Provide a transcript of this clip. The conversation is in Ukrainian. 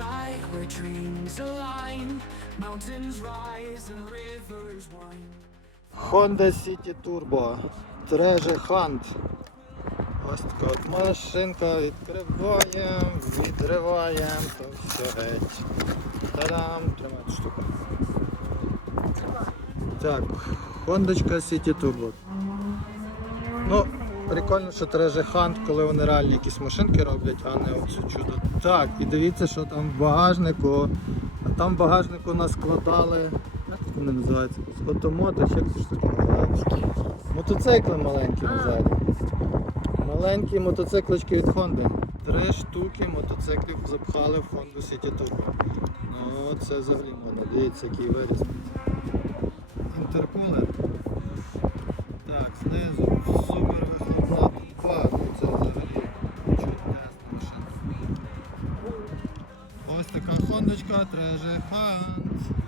where dreams align, mountains rise and rivers wind. Honda City Turbo. Treasure Hunt. Ось така от машинка. Відкриваємо, відриваємо, то все геть. Та-дам! Тримайте штуку. Так, Хондочка City Turbo. Ну, прикольно, що Treasure Hunt, коли вони реальні якісь машинки роблять, а не оцю чудо. Так, і дивіться, що там в багажнику. А там в багажнику у нас складали. Як вони називаються? Отомото, ще якось штуки називаються. Мотоцикли маленькі назад. Маленькі мотоциклички від Honda. Три штуки мотоциклів запхали в Honda City Turbo. Ну це взагалі можна. Дивіться, який виріз. Інтеркулер. Ось така хондочка, Treasure Hunt.